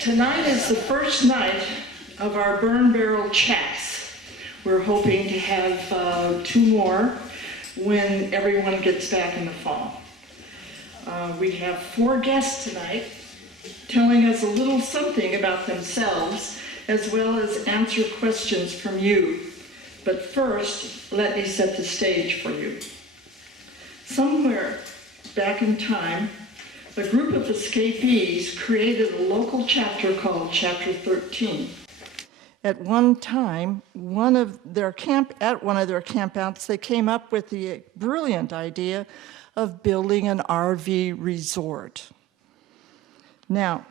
Tonight is the first night of our Burn Barrel Chats. We're hoping to have 2 more when everyone gets back in the fall. We have 4 guests tonight telling us a little something about themselves, as well as answer questions from you. But first, let me set the stage for you. Somewhere back in time, a group of escapees created a local chapter called Chapter 13. At one time, at one of their campouts, they came up with the brilliant idea of building an RV resort. Now,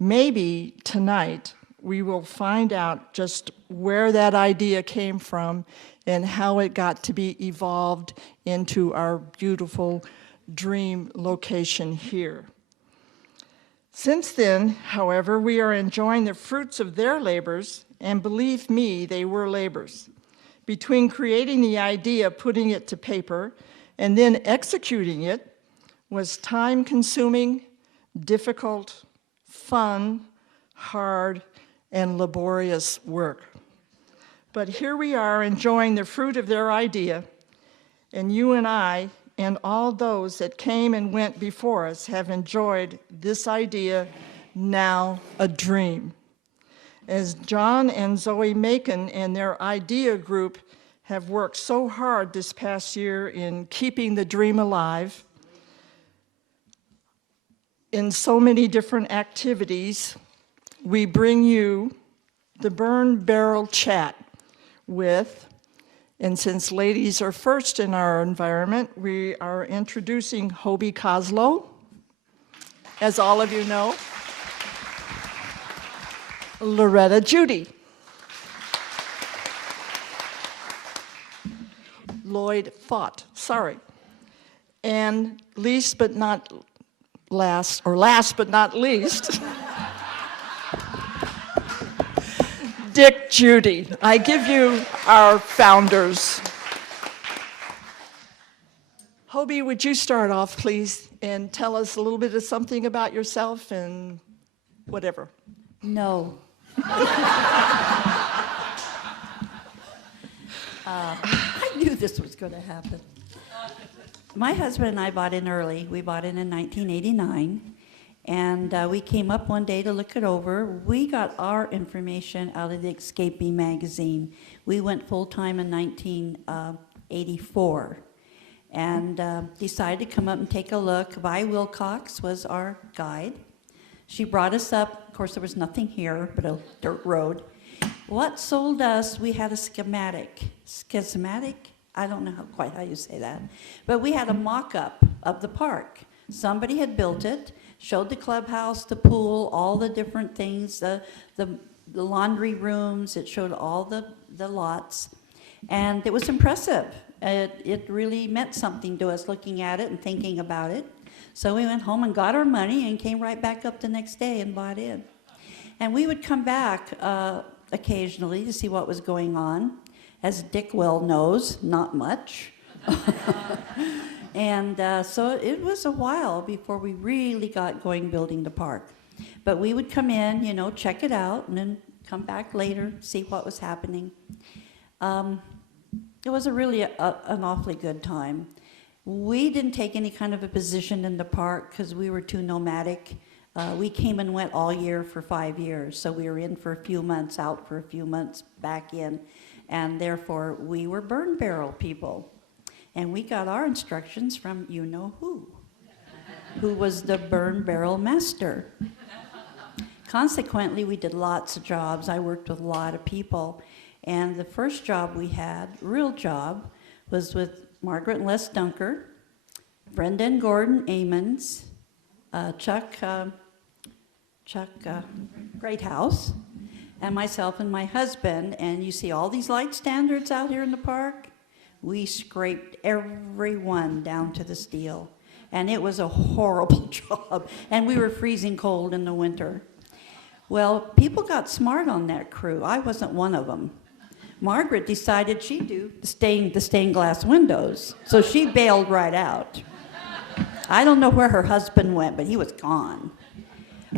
maybe tonight we will find out just where that idea came from and how it got to be evolved into our beautiful dream location here. Since then, however, we are enjoying the fruits of their labors, and believe me, they were labors. Between creating the idea, putting it to paper, and then executing it was time-consuming, difficult, fun, hard, and laborious work. But here we are enjoying the fruit of their idea, and you and I and all those that came and went before us have enjoyed this idea, now a dream. As John and Zoe Macon and their idea group have worked so hard this past year in keeping the dream alive, in so many different activities, we bring you the Burn Barrel Chat with, and since ladies are first in our environment, we are introducing Hobie Koslow, as all of you know, Loretta Judy, Lloyd Fott, and last but not least, Dick Judy. I give you our founders. Hobie, would you start off, please, and tell us a little bit of something about yourself and whatever? No. I knew this was going to happen. My husband and I bought in early. We bought in 1989. And we came up one day to look it over. We got our information out of the Escapee magazine. We went full-time in 1984 and decided to come up and take a look. Vi Wilcox was our guide. She brought us up. Of course, there was nothing here but a dirt road. What sold us, we had a schematic. Schismatic? I don't know quite how you say that. But we had a mock-up of the park. Somebody had built it. Showed the clubhouse, the pool, all the different things, the laundry rooms. It showed all the lots. And it was impressive. It really meant something to us looking at it and thinking about it. So we went home and got our money and came right back up the next day and bought in. And we would come back occasionally to see what was going on. As Dick well knows, not much. And so it was a while before we really got going building the park. But we would come in, check it out, and then come back later, see what was happening. It was really an awfully good time. We didn't take any kind of a position in the park because we were too nomadic. We came and went all year for 5 years. So we were in for a few months, out for a few months, back in. And therefore, we were burn barrel people. And we got our instructions from you-know-who was the burn barrel master. Consequently, we did lots of jobs. I worked with a lot of people. And the first job we had, real job, was with Margaret and Les Dunker, Brenda and Gordon Amons, Chuck Greathouse, and myself and my husband. And you see all these light standards out here in the park? We scraped every one down to the steel. And it was a horrible job. And we were freezing cold in the winter. Well, people got smart on that crew. I wasn't one of them. Margaret decided she'd do the stained glass windows. So she bailed right out. I don't know where her husband went, but he was gone.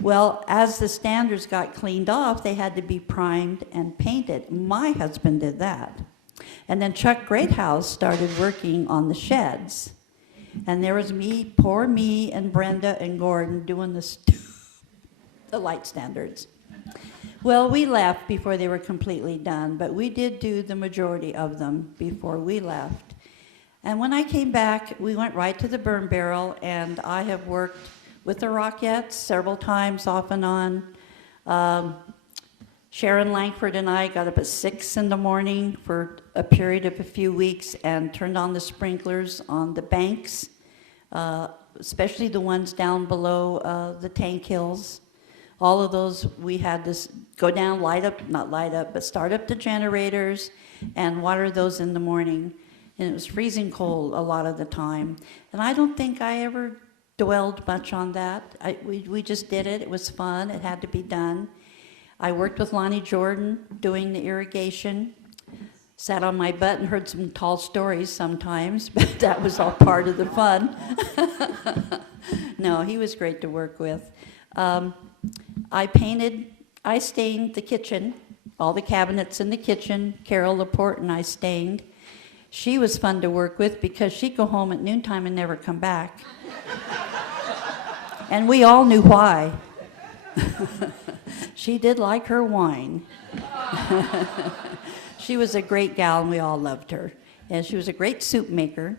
Well, as the standards got cleaned off, they had to be primed and painted. My husband did that. And then Chuck Greathouse started working on the sheds. And there was me, poor me, and Brenda and Gordon doing the light standards. Well, we left before they were completely done, but we did do the majority of them before we left. And when I came back, we went right to the burn barrel, and I have worked with the Rockettes several times, off and on. Sharon Langford and I got up at 6 in the morning for a period of a few weeks and turned on the sprinklers on the banks, especially the ones down below the tank hills. All of those, we had to go down, not light up, but start up the generators and water those in the morning. And it was freezing cold a lot of the time. And I don't think I ever dwelled much on that. We just did it. It was fun. It had to be done. I worked with Lonnie Jordan doing the irrigation. Sat on my butt and heard some tall stories sometimes, but that was all part of the fun. No, he was great to work with. I stained the kitchen, all the cabinets in the kitchen. Carol Laporte and I stained. She was fun to work with because she'd go home at noontime and never come back. And we all knew why. She did like her wine. She was a great gal, and we all loved her. And she was a great soup maker.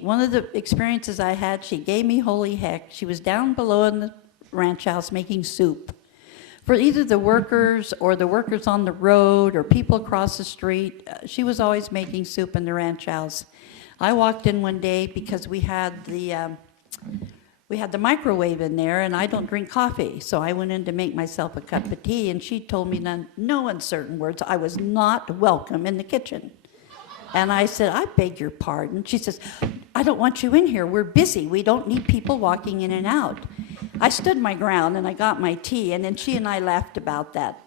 One of the experiences I had, she gave me holy heck. She was down below in the ranch house making soup for either the workers or the workers on the road or people across the street. She was always making soup in the ranch house. I walked in one day because we had the microwave in there, and I don't drink coffee, so I went in to make myself a cup of tea, and she told me in no uncertain words I was not welcome in the kitchen. And I said, I beg your pardon. She says, I don't want you in here. We're busy. We don't need people walking in and out. I stood my ground, and I got my tea, and then she and I laughed about that.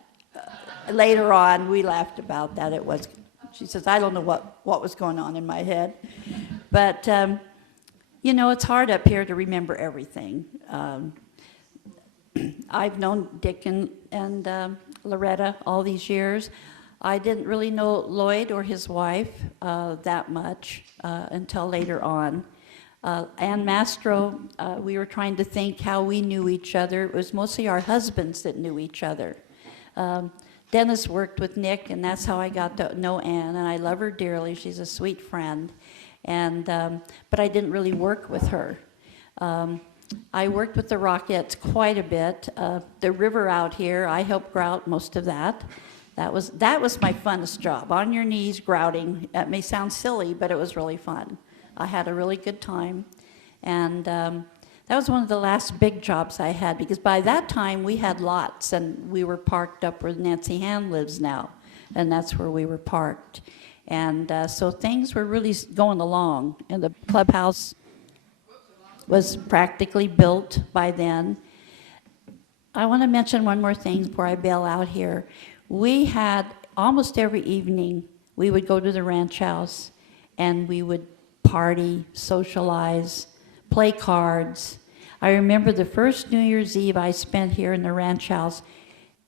Later on, we laughed about that. She says, I don't know what was going on in my head. But, you know, it's hard up here to remember everything. I've known Dick and Loretta all these years. I didn't really know Lloyd or his wife that much until later on. Ann Mastro, we were trying to think how we knew each other. It was mostly our husbands that knew each other. Dennis worked with Nick, and that's how I got to know Ann, and I love her dearly. She's a sweet friend. But I didn't really work with her. I worked with the Rockettes quite a bit. The river out here, I helped grout most of that. That was my funnest job, on your knees grouting. That may sound silly, but it was really fun. I had a really good time. And that was one of the last big jobs I had, because by that time we had lots, and we were parked up where Nancy Hand lives now, and that's where we were parked. And so things were really going along, and the clubhouse was practically built by then. I want to mention one more thing before I bail out here. We had, almost every evening, we would go to the ranch house, and we would party, socialize, play cards. I remember the first New Year's Eve I spent here in the ranch house,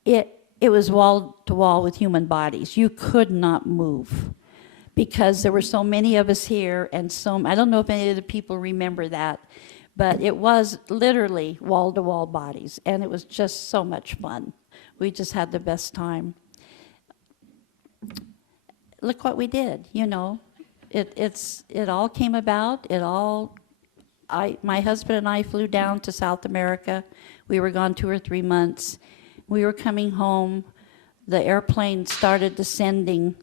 it was wall to wall with human bodies. You could not move, because there were so many of us here, and I don't know if any of the people remember that, but it was literally wall-to-wall bodies, and it was just so much fun. We just had the best time. Look what we did, you know. It all came about. My husband and I flew down to South America. We were gone 2 or 3 months. We were coming home. The airplane started descending,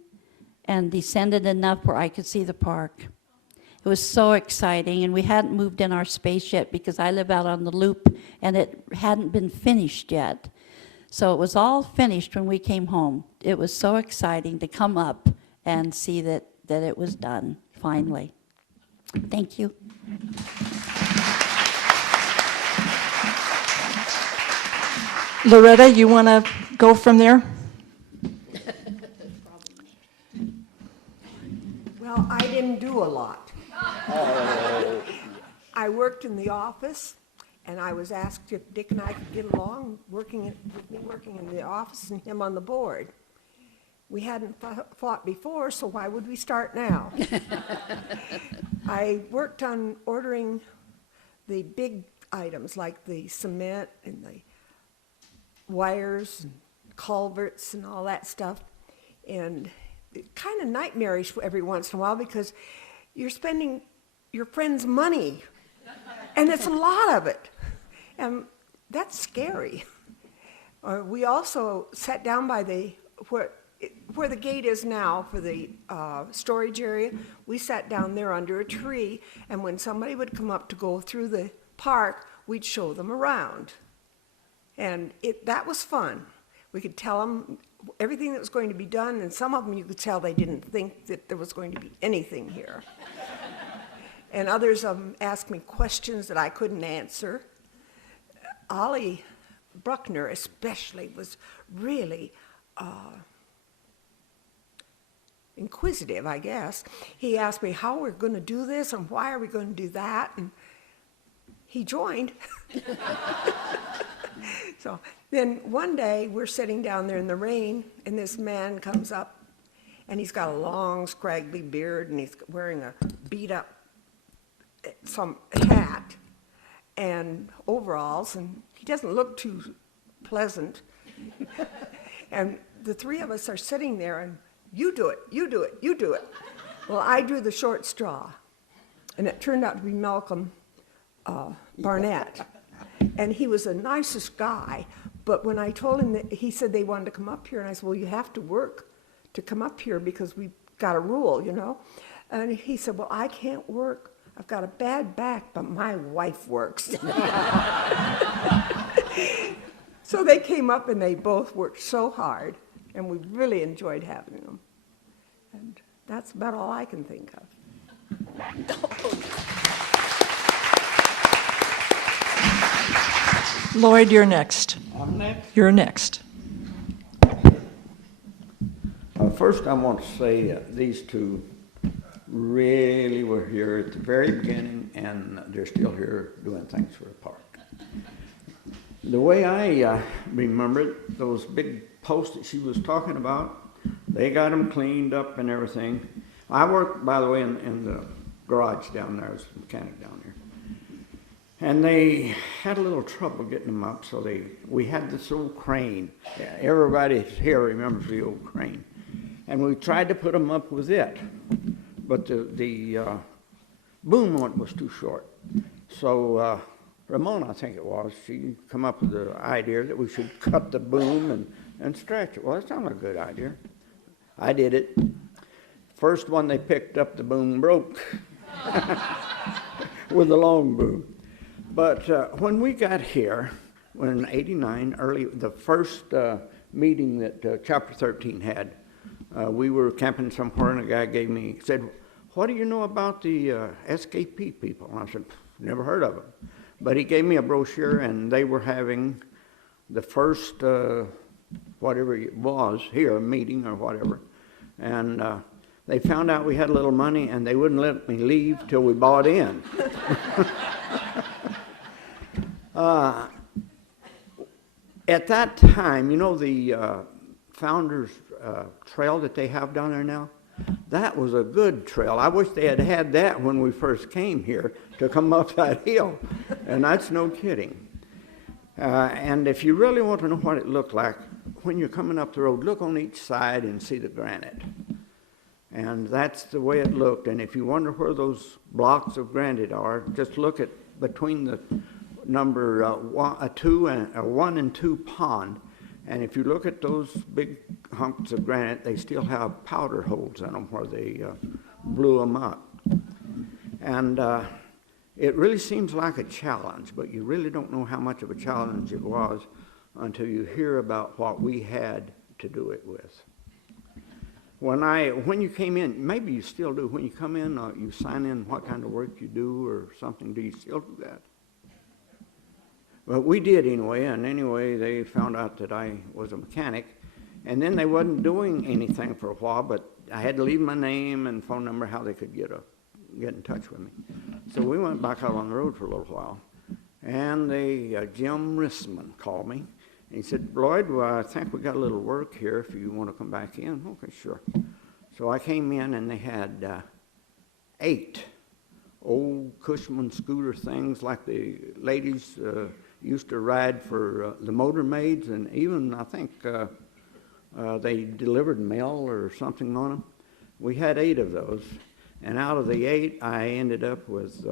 and descended enough where I could see the park. It was so exciting, and we hadn't moved in our space yet because I live out on the loop, and it hadn't been finished yet. So it was all finished when we came home. It was so exciting to come up and see that it was done, finally. Thank you. Loretta, you want to go from there? Well, I didn't do a lot. I worked in the office, and I was asked if Dick and I could get along with me working in the office and him on the board. We hadn't fought before, so why would we start now? I worked on ordering the big items like the cement and the wires and culverts and all that stuff. And it's kind of nightmarish every once in a while because you're spending your friend's money, and it's a lot of it. And that's scary. We also sat down by where the gate is now for the storage area. We sat down there under a tree, and when somebody would come up to go through the park, we'd show them around. And that was fun. We could tell them everything that was going to be done, and some of them you could tell they didn't think that there was going to be anything here. And others of them asked me questions that I couldn't answer. Ollie Bruckner especially was really inquisitive, I guess. He asked me how we're going to do this and why are we going to do that, and he joined. So then one day we're sitting down there in the rain, and this man comes up, and he's got a long, scraggly beard, and he's wearing a beat-up hat and overalls, and he doesn't look too pleasant. And the three of us are sitting there, and you do it, you do it, you do it. Well, I drew the short straw, and it turned out to be Malcolm Barnett. And he was the nicest guy, but when I told him that, he said they wanted to come up here, and I said, well, you have to work to come up here because we've got a rule, you know? And he said, well, I can't work. I've got a bad back, but my wife works. So they came up, and they both worked so hard, and we really enjoyed having them. And that's about all I can think of. Lloyd, you're next. I'm next. You're next. First, I want to say these two really were here at the very beginning, and they're still here doing things for the park. The way I remember it, those big posts that she was talking about, they got them cleaned up and everything. I worked, by the way, in the garage down there as a mechanic down there. And they had a little trouble getting them up, so we had this old crane. Everybody here remembers the old crane. And we tried to put them up with it, but the boom on it was too short. So Ramona, I think it was, she come up with the idea that we should cut the boom and stretch it. Well, that sounded like a good idea. I did it. First one they picked up, the boom broke with the long boom. But when we got here, when in '89, the first meeting that Chapter 13 had, we were camping somewhere, and a guy said, what do you know about the SKP people? And I said, never heard of them. But he gave me a brochure, and they were having the first, whatever it was, here, a meeting or whatever. And they found out we had a little money, and they wouldn't let me leave till we bought in. At that time, you know the Founders trail that they have down there now? That was a good trail. I wish they had had that when we first came here to come up that hill, and that's no kidding. And if you really want to know what it looked like, when you're coming up the road, look on each side and see the granite. And that's the way it looked. And if you wonder where those blocks of granite are, just look at between the number 1 and 2 pond. And if you look at those big humps of granite, they still have powder holes in them where they blew them up. And it really seems like a challenge, but you really don't know how much of a challenge it was until you hear about what we had to do it with. When you came in, maybe you still do, when you come in, you sign in what kind of work you do or something. Do you still do that? Well, we did anyway, and anyway, they found out that I was a mechanic, and then they wasn't doing anything for a while, but I had to leave my name and phone number, how they could get in touch with me. So we went back out on the road for a little while, And Jim Rissman called me. And he said, Lloyd, well, I think we got a little work here if you want to come back in. Okay, sure. So I came in and they had 8 old Cushman scooter things like the ladies used to ride for the motor maids, and even I think they delivered mail or something on them. We had 8 of those, and out of the 8, I ended up with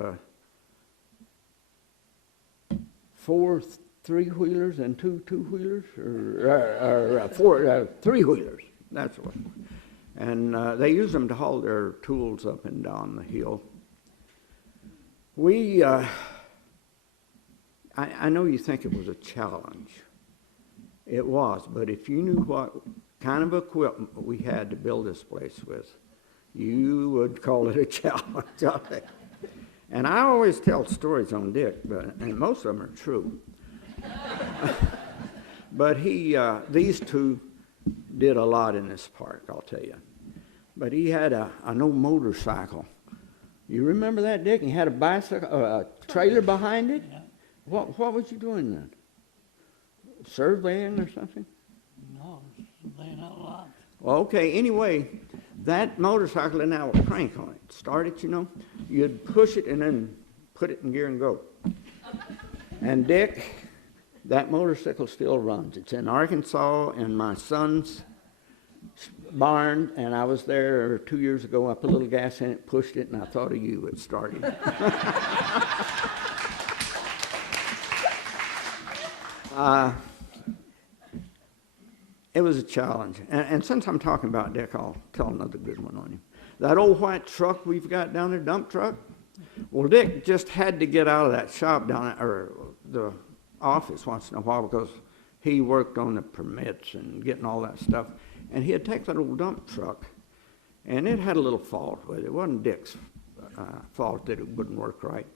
4 3-wheelers and 2 2-wheelers, or 4 3-wheelers. That's what. And they used them to haul their tools up and down the hill. I know you think it was a challenge. It was, but if you knew what kind of equipment we had to build this place with, you would call it a challenge. And I always tell stories on Dick, and most of them are true. But these two did a lot in this park, I'll tell you. But he had an old motorcycle. You remember that, Dick? He had a bicycle, a trailer behind it? Yeah. What was you doing then? Surveying or something? No, it's laying out lots. Well, okay, anyway, that motorcycle didn't have a crank on it. Start it, you know. You'd push it and then put it in gear and go. And Dick, that motorcycle still runs. It's in Arkansas in my son's barn, and I was there 2 years ago. I put a little gas in it, pushed it, and I thought of you. It started. It was a challenge. And since I'm talking about Dick, I'll tell another good one on him. That old white truck we've got down there, dump truck, well, Dick just had to get out of that shop down there, or the office once in a while, because he worked on the permits and getting all that stuff. And he'd take that old dump truck, and it had a little fault with it. It wasn't Dick's fault that it wouldn't work right.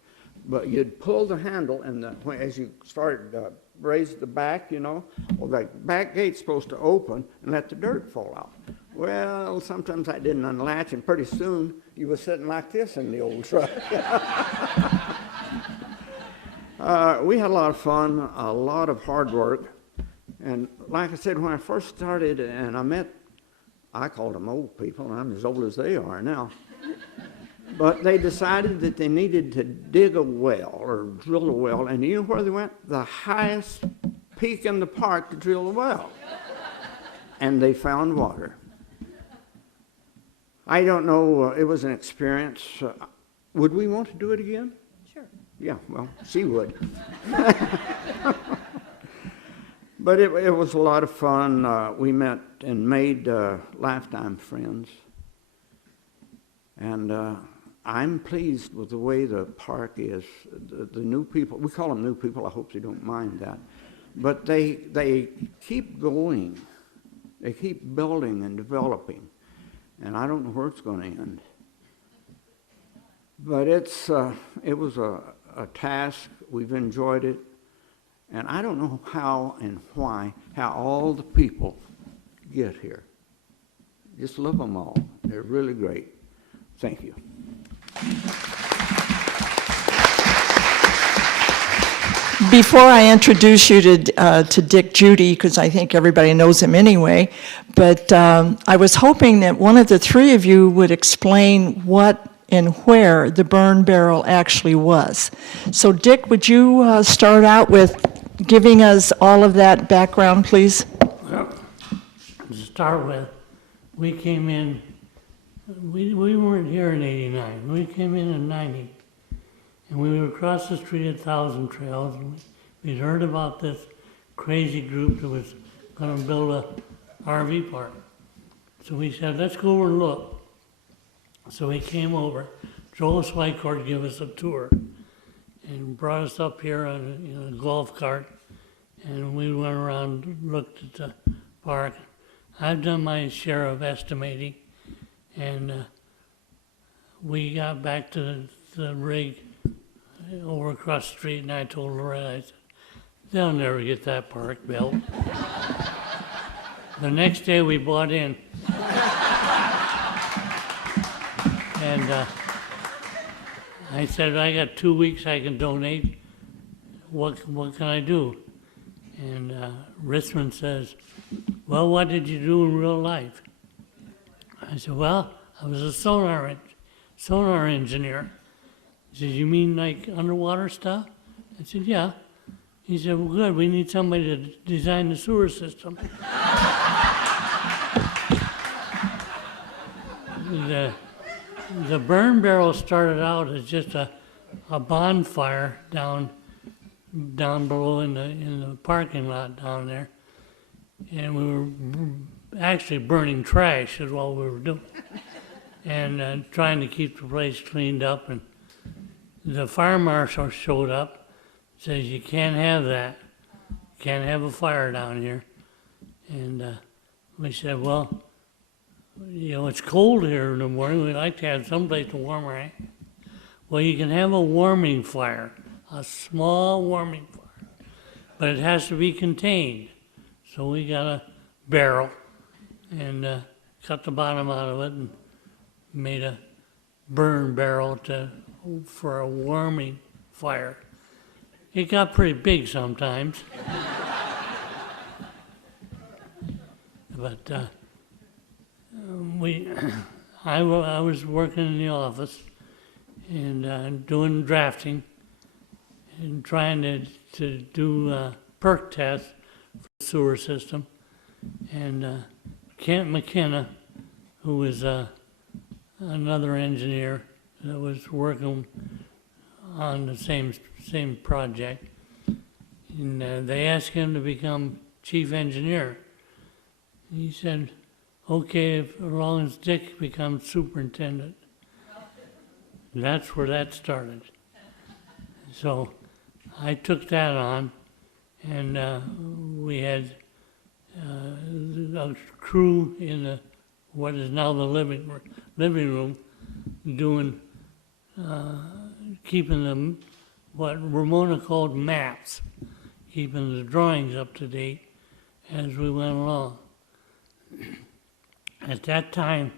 But you'd pull the handle, and as you started raise the back, you know, well, the back gate's supposed to open and let the dirt fall out. Well, sometimes I didn't unlatch, and pretty soon you were sitting like this in the old truck. We had a lot of fun, a lot of hard work. And like I said, when I first started and I called them old people, and I'm as old as they are now. But they decided that they needed to dig a well or drill a well. And you know where they went? The highest peak in the park to drill a well. And they found water. I don't know, it was an experience. Would we want to do it again? Sure. Yeah, well, she would. But it was a lot of fun. We met and made lifetime friends. And I'm pleased with the way the park is. The new people, we call them new people, I hope they don't mind that. But they keep going. They keep building and developing. And I don't know where it's going to end. But it was a task. We've enjoyed it. And I don't know how and why, how all the people get here. Just love them all. They're really great. Thank you. Before I introduce you to Dick Judy, because I think everybody knows him anyway, but I was hoping that one of the three of you would explain what and where the burn barrel actually was. So Dick, would you start out with giving us all of that background, please? Well, to start with, we came in, we weren't here in '89. We came in '90. And we were across the street at Thousand Trails, and we'd heard about this crazy group that was going to build a RV park. So we said, let's go over and look. So we came over. Joel Swycourt gave us a tour and brought us up here on a golf cart, and we went around and looked at the park. I've done my share of estimating, and we got back to the rig over across the street, and I told Loretta, I said, they'll never get that park built. The next day we bought in. And I said, I got 2 weeks I can donate. what can I do? And Richmond says, well, what did you do in real life? I said, well, I was a sonar engineer. He said, you mean like underwater stuff? I said, yeah. He said, well, good, we need somebody to design the sewer system. The burn barrel started out as just a bonfire down below in the parking lot down there. And we were actually burning trash is what we were doing. And trying to keep the place cleaned up. And the fire marshal showed up, says, you can't have that. You can't have a fire down here. And we said, well, you know, it's cold here in the morning. We'd like to have someplace to warm our hands. Well, you can have a warming fire, a small warming fire, but it has to be contained. So we got a barrel and cut the bottom out of it and made a burn barrel for a warming fire. It got pretty big sometimes. But I was working in the office and doing drafting and trying to do perk tests for the sewer system. And Kent McKenna, who was another engineer that was working on the same project, and they asked him to become chief engineer. He said, okay, as long as Dick becomes superintendent. That's where that started. So I took that on, and we had a crew in what is now the living room doing, keeping them, what Ramona called maps, keeping the drawings up to date as we went along. At that time,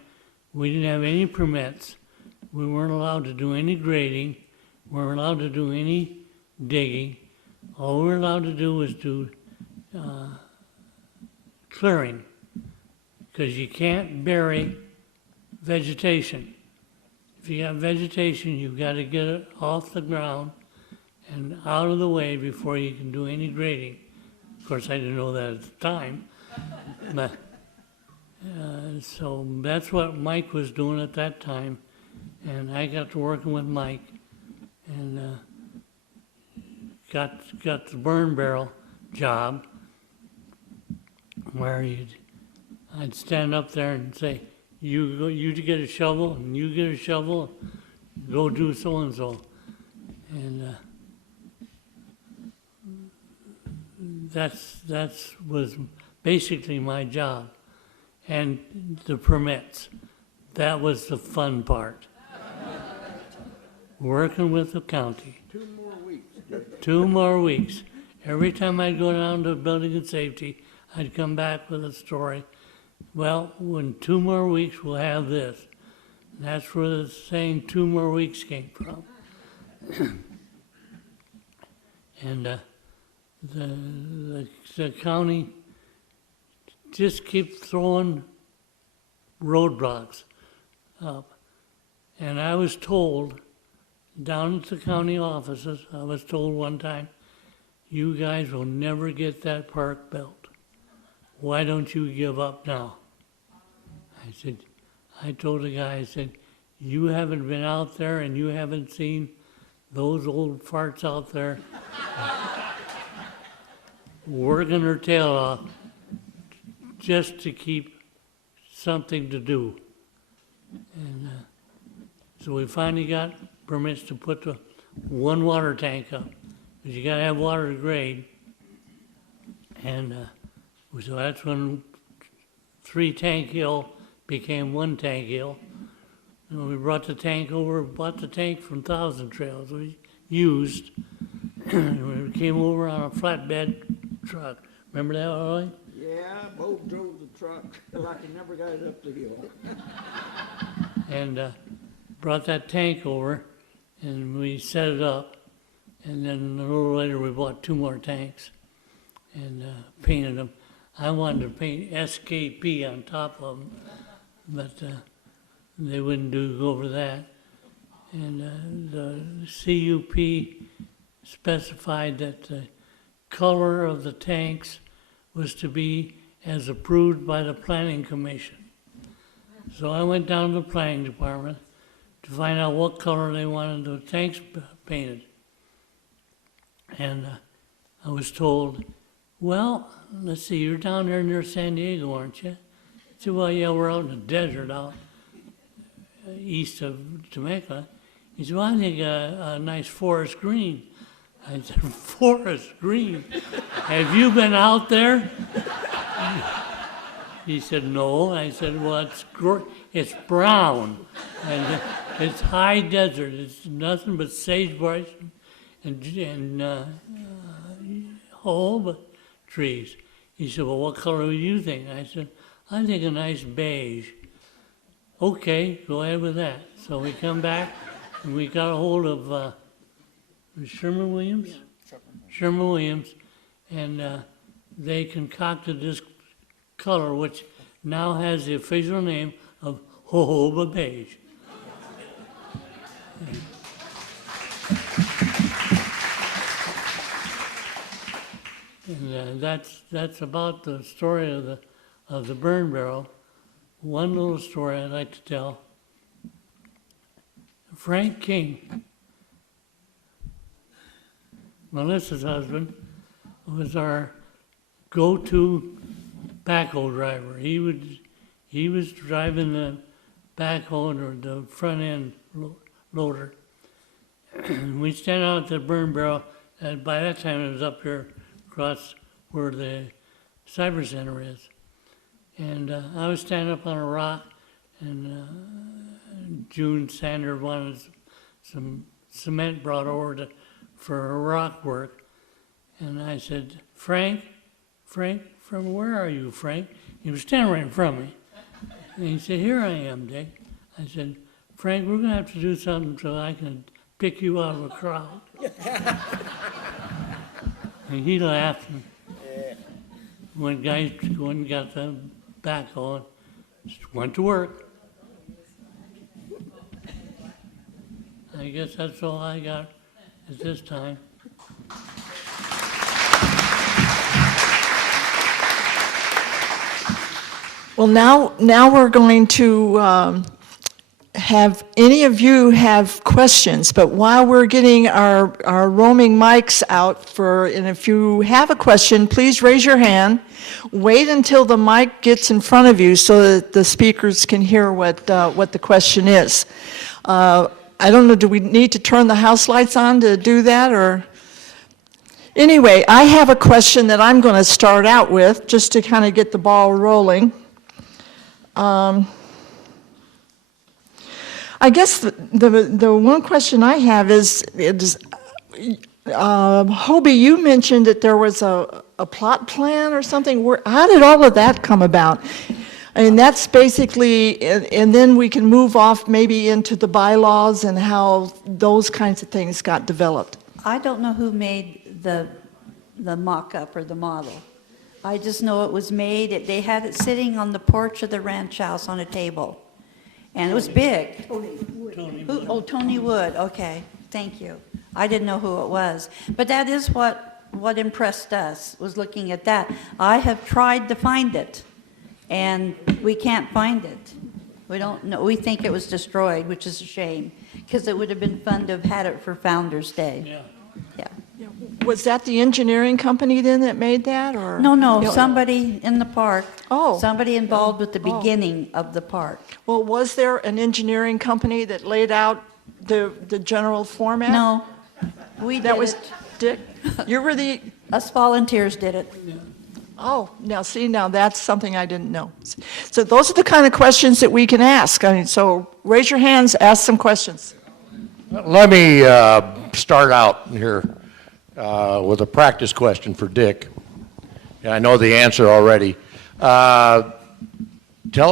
we didn't have any permits. We weren't allowed to do any grading. We weren't allowed to do any digging. All we were allowed to do was do clearing, because you can't bury vegetation. If you got vegetation, you've got to get it off the ground and out of the way before you can do any grading. Of course, I didn't know that at the time, but so that's what Mike was doing at that time, and I got to working with Mike, and got the burn barrel job, where I'd stand up there and say, you get a shovel, and you get a shovel, go do so and so, and that was basically my job. And the permits, that was the fun part. Working with the county. 2 more weeks. 2 more weeks. Every time I'd go down to building and safety, I'd come back with a story. Well, in 2 more weeks, we'll have this. And that's where the saying 2 more weeks came from. And the county just keep throwing roadblocks up. And I was told, down at the county offices, I was told one time, you guys will never get that park built. Why don't you give up now? I told the guy, I said, you haven't been out there and you haven't seen those old farts out there working their tail off just to keep something to do. And so we finally got permits to put the 1 water tank up, because you gotta have water to grade. And so that's when 3 tank hill became 1 tank hill. And we brought the tank over, bought the tank from Thousand Trails, we used, and we came over on a flatbed truck. Remember that, Roy? Yeah, Bo drove the truck like he never got it up the hill. And brought that tank over, and we set it up. And then a little later, we bought 2 more tanks and painted them. I wanted to paint SKP on top of them, but they wouldn't go over that. And the CUP specified that the color of the tanks was to be as approved by the planning commission. So I went down to the planning department to find out what color they wanted the tanks painted. And I was told, well, let's see, you're down there near San Diego, aren't you? I said, well, yeah, we're out in the desert out east of Temecula. He said, well, I think a nice forest green. I said, forest green? Have you been out there? He said, no. I said, well, it's brown. And it's high desert. It's nothing but sagebrush and jojoba trees. He said, well, what color do you think? I said, I think a nice beige. Okay, go ahead with that. So we come back and we got a hold of Sherman Williams? Yeah, Sherman Williams. And they concocted this color, which now has the official name of jojoba beige. And that's about the story of the burn barrel. One little story I'd like to tell. Frank King, Melissa's husband, was our go-to backhoe driver. He was driving the backhoe or the front end loader. We'd stand out at the burn barrel, and by that time it was up here across where the cyber center is. And I was standing up on a rock, and June Sander wanted some cement brought over for rock work. And I said, Frank, from where are you, Frank? He was standing right in front of me. And he said, here I am, Dick. I said, Frank, we're going to have to do something so I can pick you out of a crowd. And he laughed and went and got the backhoe and just went to work. I guess that's all I got at this time. Well, now we're going to have any of you have questions, but while we're getting our roaming mics out and if you have a question, please raise your hand. Wait until the mic gets in front of you so that the speakers can hear what the question is. I don't know, do we need to turn the house lights on to do that, or? Anyway, I have a question that I'm going to start out with just to kind of get the ball rolling. I guess the one question I have is Hobie, you mentioned that there was a plot plan or something. How did all of that come about? And that's basically, and then we can move off maybe into the bylaws and how those kinds of things got developed. I don't know who made the mock-up or the model. I just know it was made, they had it sitting on the porch of the ranch house on a table. And it was big. Tony Wood, okay, thank you. I didn't know who it was. But that is what impressed us, was looking at that. I have tried to find it, and we can't find it. We don't know, we think it was destroyed, which is a shame, because it would have been fun to have had it for Founders Day. Yeah. Yeah. Was that the engineering company then that made that, or? No, somebody in the park. Oh. Somebody involved with the beginning of the park. Well, was there an engineering company that laid out the general format? No, we did That was it. Dick? You were the, Us volunteers did it. oh, now that's something I didn't know. So those are the kind of questions that we can ask. I mean, so raise your hands, ask some questions. Let me start out here with a practice question for Dick. I know the answer already. Tell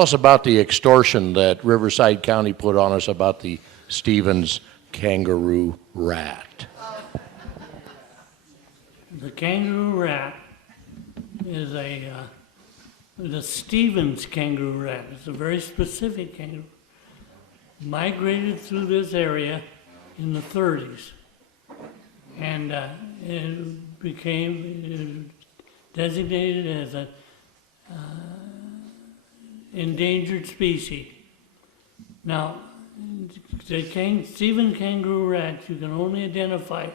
us about the extortion that Riverside County put on us about the Stevens kangaroo rat. The kangaroo rat is the Stevens kangaroo rat. It's a very specific kangaroo. Migrated through this area in the 30s. And it became designated as an endangered species. Now, the Stevens kangaroo rat, you can only identify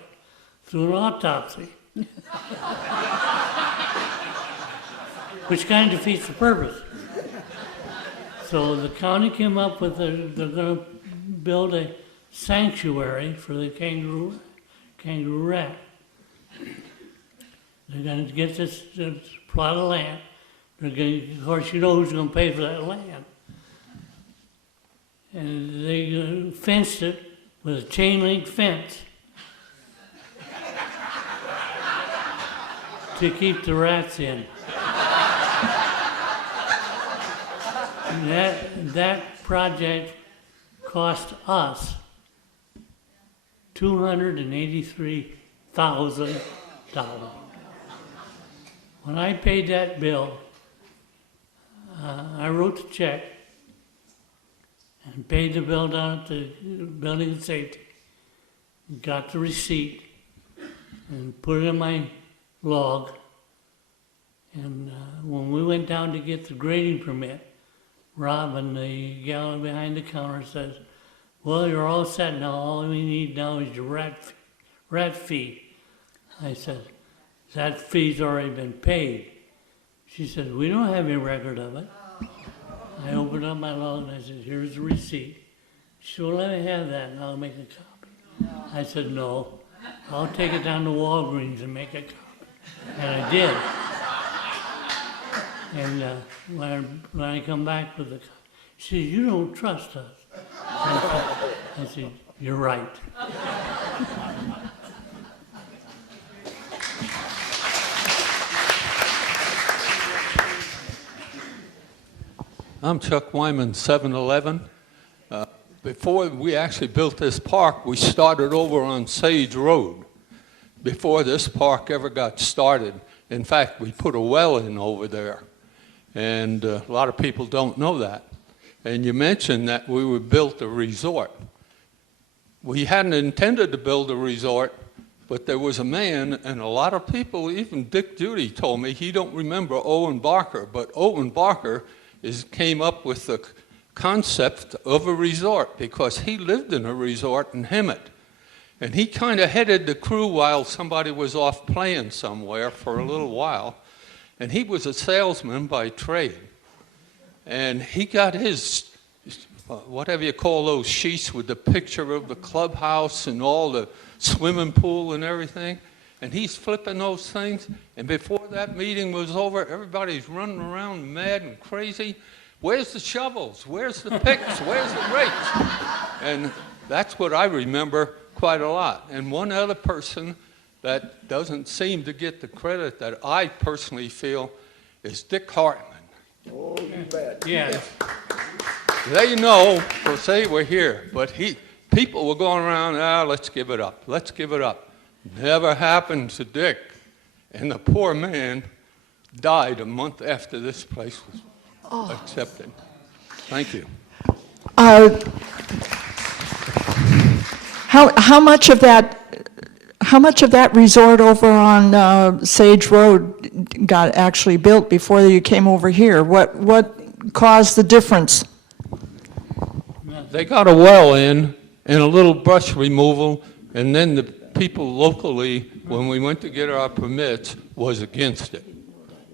through an autopsy. Which kind of defeats the purpose. So the county came up with, they're going to build a sanctuary for the kangaroo rat. They're going to get this plot of land. Of course, you know who's going to pay for that land. And they fenced it with a chain link fence to keep the rats in. That project cost us $283,000. When I paid that bill, I wrote the check and paid the bill down at the Building and Safety. Got the receipt and put it in my log. And when we went down to get the grading permit, Robin, the gal behind the counter, says, "Well, you're all set now. All we need now is your rat fee." I said, "That fee's already been paid." She said, "We don't have any record of it." I opened up my log and I said, "Here's the receipt." She said, "Well, let me have that and I'll make a copy." I said, "No, I'll take it down to Walgreens and make a copy." And I did. And when I come back with the copy, she said, "You don't trust us." I said, "You're right." I'm Chuck Wyman, 7-Eleven. Before we actually built this park, we started over on Sage Road. Before this park ever got started, in fact, we put a well in over there. And a lot of people don't know that. And you mentioned that we would build a resort. We hadn't intended to build a resort, but there was a man, and a lot of people, even Dick Judy told me, he don't remember Owen Barker, but Owen Barker came up with the concept of a resort because he lived in a resort in Hemet. And he kind of headed the crew while somebody was off playing somewhere for a little while. And he was a salesman by trade. And he got his, whatever you call those sheets with the picture of the clubhouse and all the swimming pool and everything. And he's flipping those things. And before that meeting was over, everybody's running around mad and crazy. Where's the shovels? Where's the picks? Where's the rakes? And that's what I remember quite a lot. And one other person that doesn't seem to get the credit that I personally feel is Dick Hartman. Oh, you bet. Yes. They know, because they were here, but people were going around, let's give it up, let's give it up. Never happened to Dick. And the poor man died a month after this place was accepted. Thank you. How much of that resort over on Sage Road got actually built before you came over here? What caused the difference? They got a well in and a little brush removal, and then the people locally, when we went to get our permits, was against it.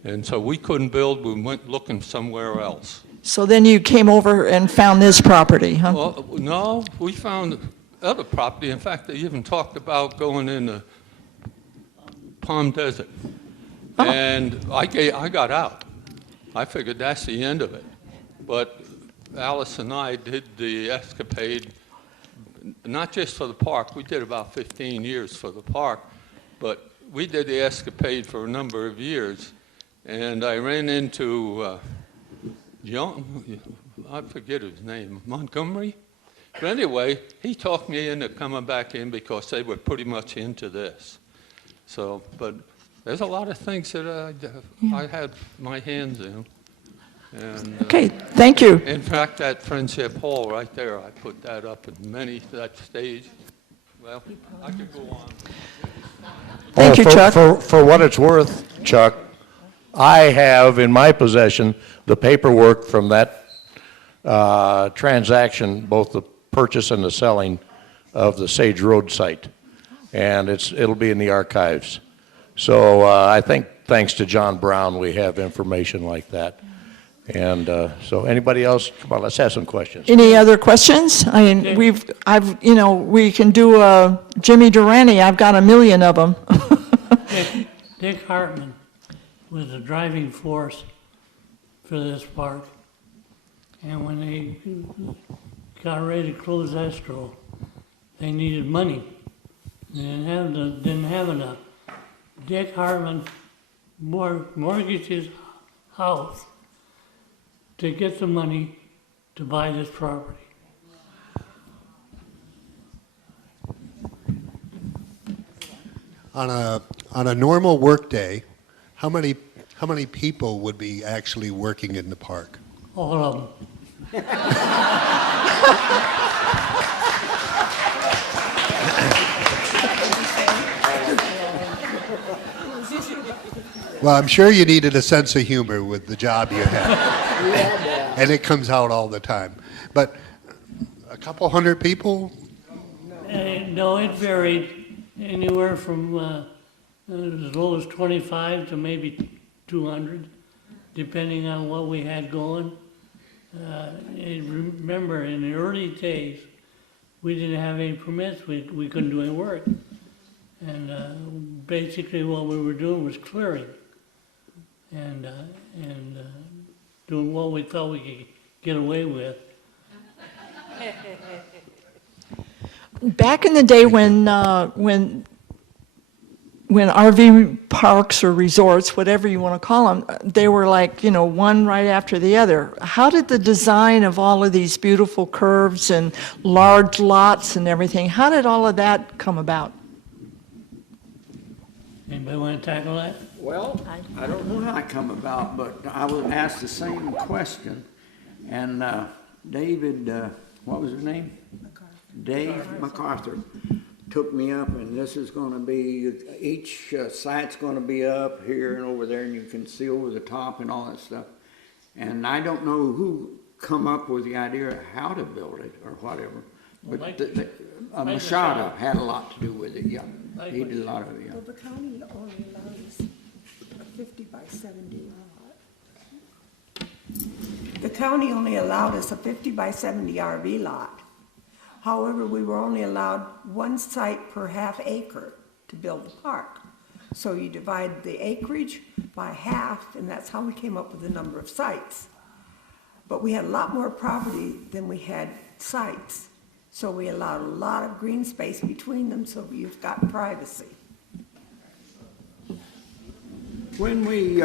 And so we couldn't build, we went looking somewhere else. So then you came over and found this property, huh? Well, no, we found other property. In fact, they even talked about going in the Palm Desert. Oh. And I got out. I figured that's the end of it. But Alice and I did the escapade, not just for the park. We did about 15 years for the park, but we did the escapade for a number of years. And I ran into I forget his name, Montgomery? But anyway, he talked me into coming back in because they were pretty much into this. So, but there's a lot of things that I had my hands in. And, Okay, thank you. in fact, that Friendship Hall right there, I put that up at that stage. Well, I could go on. Thank you, Chuck. For what it's worth, Chuck, I have in my possession the paperwork from that transaction, both the purchase and the selling of the Sage Road site. And it'll be in the archives. So I think thanks to John Brown, we have information like that. And so anybody else? Come on, let's have some questions. Any other questions? I mean, we can do a Jimmy Durante. I've got a million of them. Dick Hartman was the driving force for this park. And when they got ready to close escrow, they needed money. They didn't have enough. Dick Hartman mortgaged his house to get the money to buy this property. On a normal work day, how many people would be actually working in the park? All of them. Well, I'm sure you needed a sense of humor with the job you had. And it comes out all the time. But a couple hundred people? No, it varied anywhere from as low as 25 to maybe 200, depending on what we had going. Remember, in the early days, we didn't have any permits. We couldn't do any work. And basically what we were doing was clearing and doing what we thought we could get away with. Back in the day when RV parks or resorts, whatever you want to call them, they were like, one right after the other. How did the design of all of these beautiful curves and large lots and everything, how did all of that come about? Anybody want to tackle that? Well, I don't know how it come about, but I was asked the same question. And David, what was his name? Dave MacArthur took me up, and this is going to be, each site's going to be up here and over there, and you can see over the top and all that stuff. And I don't know who come up with the idea of how to build it or whatever. But Machado had a lot to do with it, yeah. He did a lot of it, yeah. Well, the county only allows a 50 by 70 lot. The county only allowed us a 50 by 70 RV lot. However, we were only allowed one site per half acre to build the park. So you divide the acreage by half, and that's how we came up with the number of sites. But we had a lot more property than we had sites. So we allowed a lot of green space between them, so you've got privacy. When we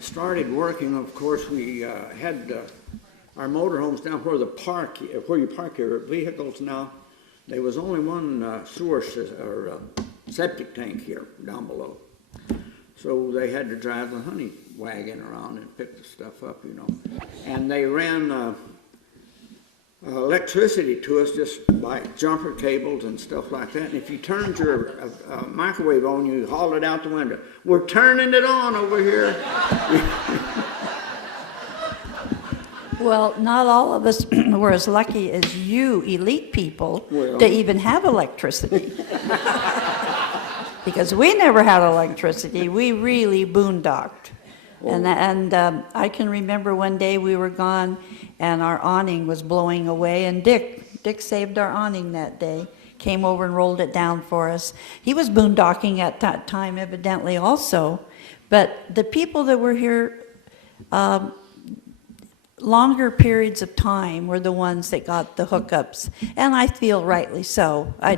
started working, of course, we had our motorhomes down where you park your vehicles now. There was only one sewer or septic tank here down below. So they had to drive the honey wagon around and pick the stuff up, And they ran electricity to us just by jumper cables and stuff like that. And if you turned your microwave on, you hauled it out the window. We're turning it on over here. Well, not all of us were as lucky as you elite people to even have electricity. Because we never had electricity. We really boondocked. And I can remember one day we were gone and our awning was blowing away, and Dick saved our awning that day, came over and rolled it down for us. He was boondocking at that time evidently also, but the people that were here longer periods of time were the ones that got the hookups, and I feel rightly so. I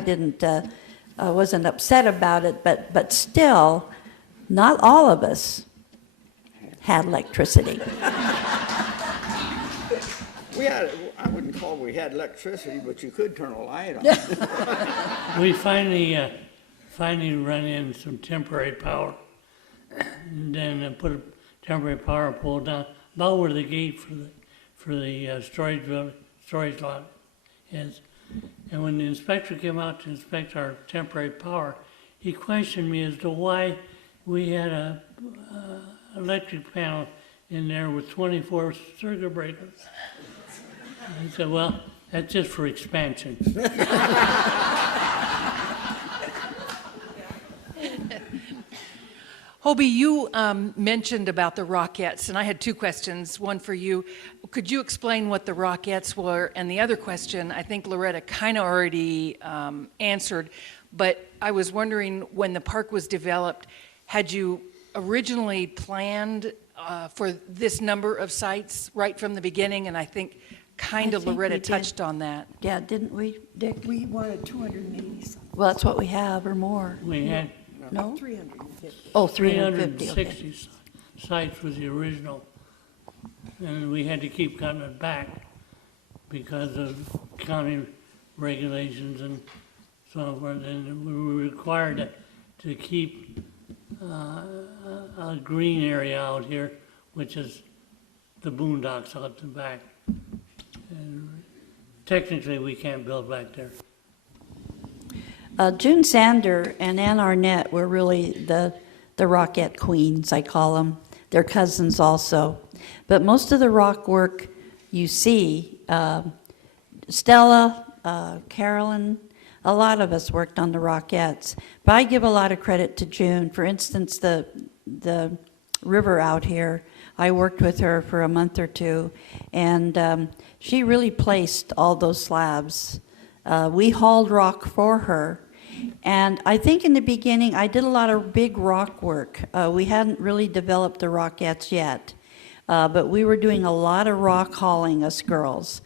wasn't upset about it, but still, not all of us had electricity. I wouldn't call we had electricity, but you could turn a light on. We finally finally run in some temporary power. And then I put a temporary power pole down about where the gate for the storage lot is. And when the inspector came out to inspect our temporary power, he questioned me as to why we had a electric panel in there with 24 circuit breakers. I said, well, that's just for expansion. Hobie, you mentioned about the Rockettes, and I had two questions, one for you. Could you explain what the Rockettes were? And the other question, I think Loretta kind of already answered, but I was wondering, when the park was developed, had you originally planned for this number of sites right from the beginning? And I think kind of Loretta touched on that. Yeah, didn't we, Dick? We wanted 280 something. Well, that's what we have, or more. We had No? 350. Oh, 350, okay. 360 sites was the original. And we had to keep cutting it back because of county regulations and so forth. And we were required to keep a green area out here, which is the boondocks out the back. And technically, we can't build back there. June Sander and Ann Arnett were really the Rockette queens, I call them. They're cousins also. But most of the rock work you see, Stella, Carolyn, a lot of us worked on the Rockettes. But I give a lot of credit to June. For instance, the river out here, I worked with her for a month or two, and she really placed all those slabs. We hauled rock for her. And I think in the beginning, I did a lot of big rock work. We hadn't really developed the Rockettes yet, but we were doing a lot of rock hauling, us girls,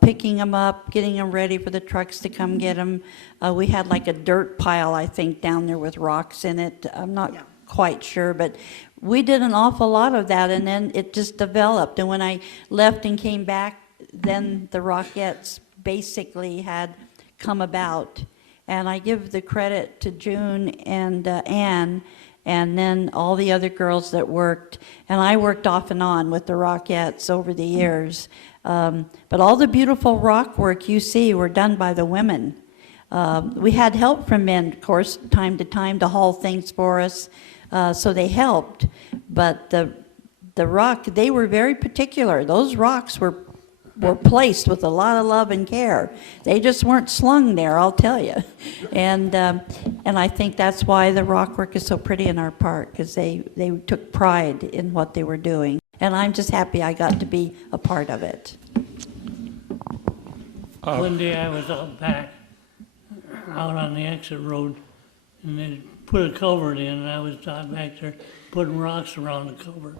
picking them up, getting them ready for the trucks to come get them. We had like a dirt pile, I think, down there with rocks in it. I'm not quite sure, but we did an awful lot of that, and then it just developed. And when I left and came back, then the Rockettes basically had come about. And I give the credit to June and Ann, and then all the other girls that worked. And I worked off and on with the Rockettes over the years. But all the beautiful rock work you see were done by the women. We had help from men, of course, time to time to haul things for us, so they helped. But the rock, they were very particular. Those rocks were placed with a lot of love and care. They just weren't slung there, I'll tell you. And I think that's why the rock work is so pretty in our park, because they took pride in what they were doing. And I'm just happy I got to be a part of it. One day I was out back, out on the exit road, and they put a culvert in, and I was out back there putting rocks around the culvert.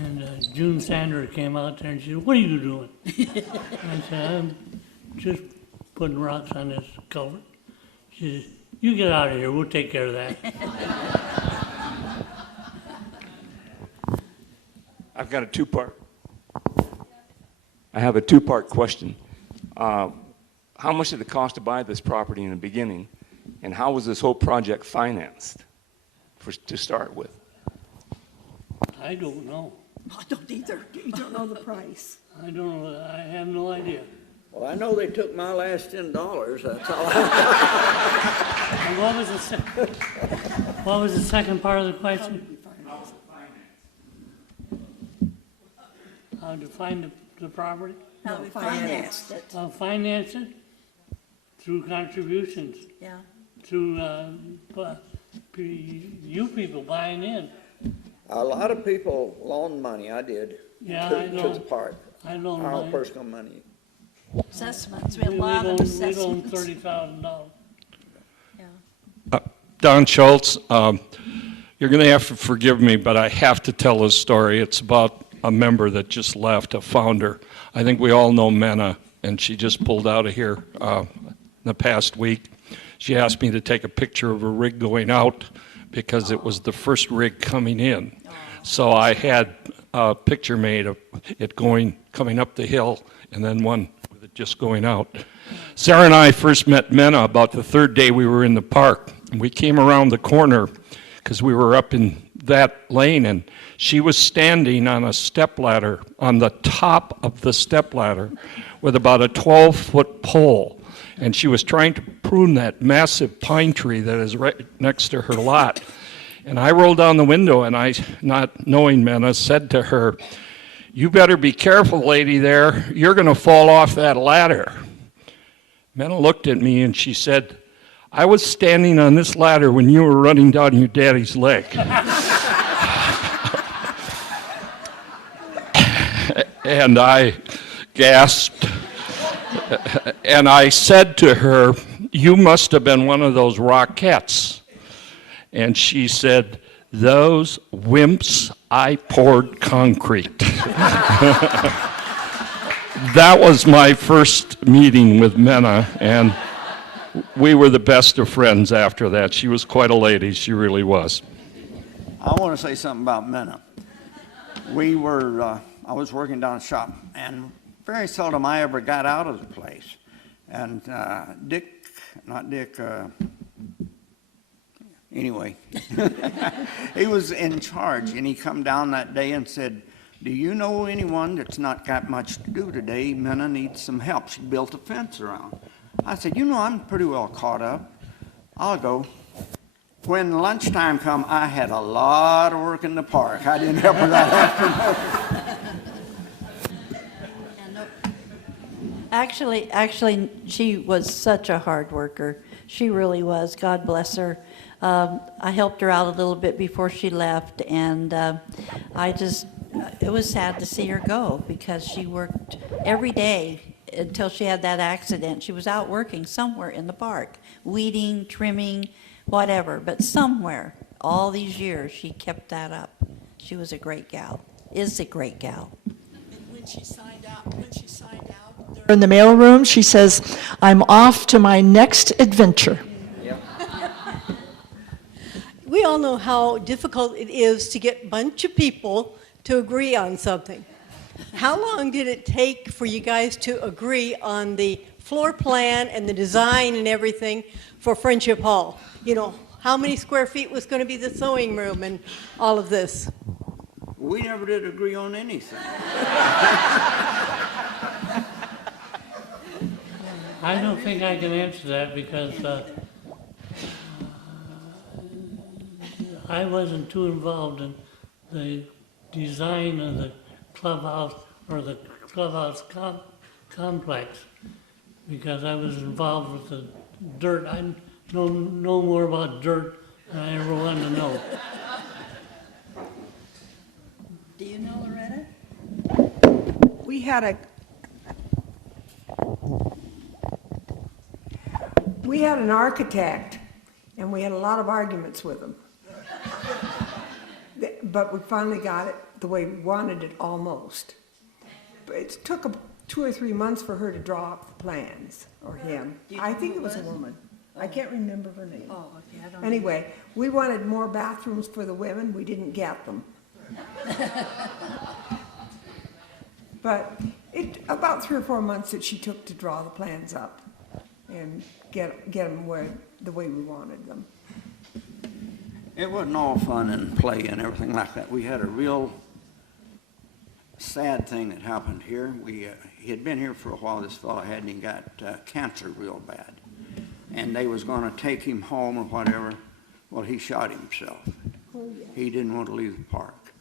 And June Sander came out there and she said, "What are you doing?" I said, "I'm just putting rocks on this culvert." She said, "You get out of here, we'll take care of that." I've got a two-part. I have a two-part question. How much did it cost to buy this property in the beginning, and how was this whole project financed to start with? I don't know. I don't either. You don't know the price. I don't know. I have no idea. Well, I know they took my last $10, that's all. And what was the second part of the question? How to find the property? How we financed it. Finance it through contributions, Yeah. through you people buying in. A lot of people loaned money, I did, Yeah, to I know. the park. I loaned Our own money. personal money. Assessments, we had a lot of assessments. We loaned $30,000. Yeah. Don Schultz, you're going to have to forgive me, but I have to tell this story. It's about a member that just left, a founder. I think we all know Mena, and she just pulled out of here the past week. She asked me to take a picture of a rig going out because it was the first rig coming in. So I had a picture made of it coming up the hill, and then one with a just going out. Sarah and I first met Mena about the third day we were in the park. We came around the corner because we were up in that lane, and she was standing on a stepladder, on the top of the stepladder, with about a 12-foot pole. And she was trying to prune that massive pine tree that is right next to her lot. And I rolled down the window, and I, not knowing Mena, said to her, "You better be careful, lady there. You're going to fall off that ladder." Mena looked at me, and she said, "I was standing on this ladder when you were running down your daddy's leg." And I gasped. And I said to her, "You must have been one of those Rockettes." And she said, "Those wimps, I poured concrete." That was my first meeting with Mena, and we were the best of friends after that. She was quite a lady, she really was. I want to say something about Mena. I was working down a shop, and very seldom I ever got out of the place. And anyway, he was in charge, and he come down that day and said, "Do you know anyone that's not got much to do today? Mena needs some help. She built a fence around." I said, "I'm pretty well caught up. I'll go." When lunchtime come, I had a lot of work in the park. I didn't help her that afternoon. Actually, she was such a hard worker. She really was. God bless her. I helped her out a little bit before she left, and it was sad to see her go because she worked every day until she had that accident. She was out working somewhere in the park, weeding, trimming, whatever, but somewhere, all these years, she kept that up. She was a great gal, is a great gal. And when she signed out there in the mailroom, she says, "I'm off to my next adventure." We all know how difficult it is to get a bunch of people to agree on something. How long did it take for you guys to agree on the floor plan and the design and everything for Friendship Hall? How many square feet was going to be the sewing room and all of this? We never did agree on anything. I don't think I can answer that because I wasn't too involved in the design of the clubhouse or the clubhouse complex because I was involved with the dirt. I know more about dirt than I ever wanted to know. Do you know, Loretta? We had an architect, and we had a lot of arguments with him. But we finally got it the way we wanted it almost. But it took 2 or 3 months for her to draw up the plans, or him. I think it was a woman. I can't remember her name. Oh, okay, I don't know. Anyway, we wanted more bathrooms for the women. We didn't get them. But about 3 or 4 months that she took to draw the plans up and get them the way we wanted them. It wasn't all fun and play and everything like that. We had a real sad thing that happened here. He had been here for a while. This fellow had, and he got cancer real bad. And they was going to take him home or whatever. Well, he shot himself. Oh, yeah. He didn't want to leave the park.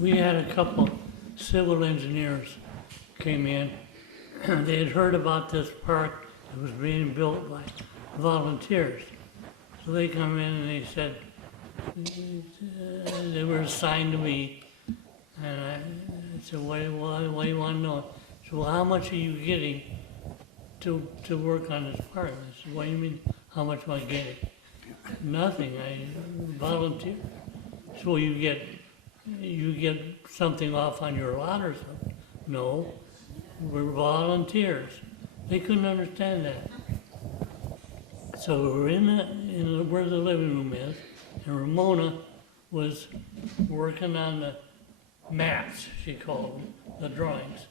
We had a couple civil engineers came in. They had heard about this park that was being built by volunteers. So they come in and they said, they were assigned to me. And I said, what do you want to know? I said, well, how much are you getting to work on this park? I said, what do you mean, how much am I getting? Nothing, I volunteer. So you get something off on your lot or something? No, we're volunteers. They couldn't understand that. So we were in where the living room is, and Ramona was working on the maps, she called them, the drawings,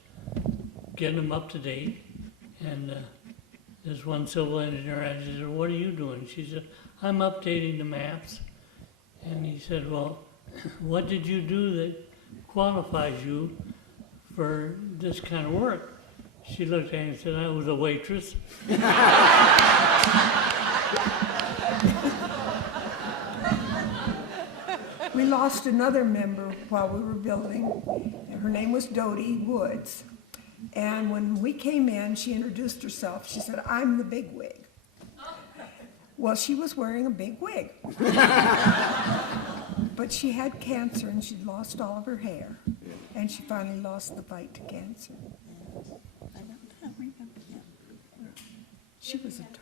getting them up to date. And this one civil engineer, I said, what are you doing? She said, I'm updating the maps. And he said, well, what did you do that qualifies you for this kind of work? She looked at me and said, I was a waitress. We lost another member while we were building. Her name was Dodie Woods. And when we came in, she introduced herself. She said, I'm the big wig. Well, she was wearing a big wig. But she had cancer and she'd lost all of her hair. And she finally lost the fight to cancer. She was a darling.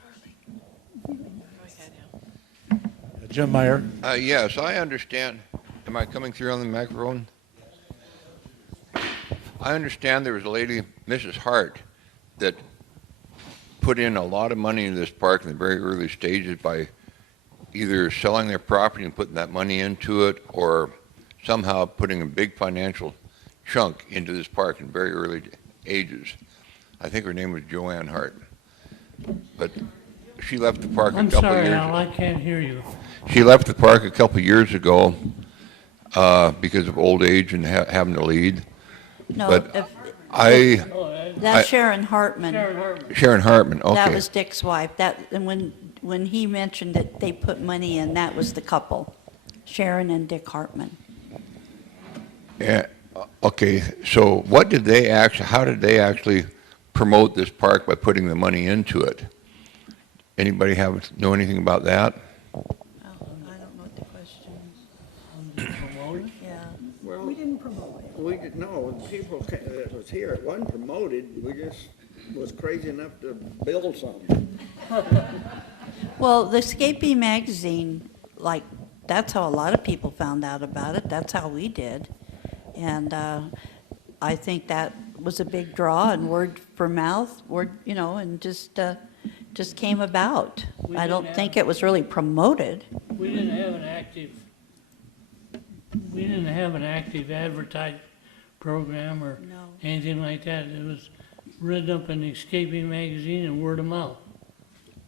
Jim Meyer. Yes, I understand. Am I coming through on the microphone? I understand there was a lady, Mrs. Hart, that put in a lot of money into this park in the very early stages by either selling their property and putting that money into it, or somehow putting a big financial chunk into this park in very early ages. I think her name was Joanne Hart. But she left the park a I'm couple sorry, years Al, ago. I can't hear you. She left the park a couple years ago because of old age and having to lead. No, But that's I- Sharon Hartman. Sharon Hartman, okay. That was Dick's wife. And when he mentioned that they put money in, that was the couple, Sharon and Dick Hartman. Yeah, okay, so what did they how did they actually promote this park by putting the money into it? Anybody know anything about that? Oh, I don't know what the question is. Yeah. Well, We didn't promote it. we didn't know, the people that was here, it wasn't promoted, we just was crazy enough to build something. Well, the Escapee magazine, like, that's how a lot of people found out about it. That's how we did. And I think that was a big draw, and word for mouth, and just came about. I don't think it was really promoted. We didn't have an active advertising program or No. anything like that. It was written up in the Escaping magazine and word of mouth.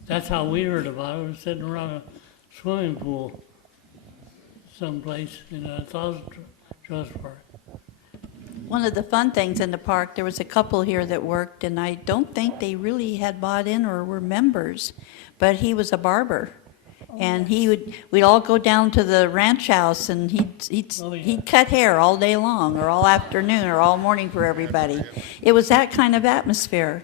That's how we heard about it. We were sitting around a swimming pool someplace in a Thousand Trust Park. One of the fun things in the park, there was a couple here that worked, and I don't think they really had bought in or were members, but he was a barber. And we'd all go down to the ranch house, and he'd cut hair all day long, or all afternoon, or all morning for everybody. It was that kind of atmosphere.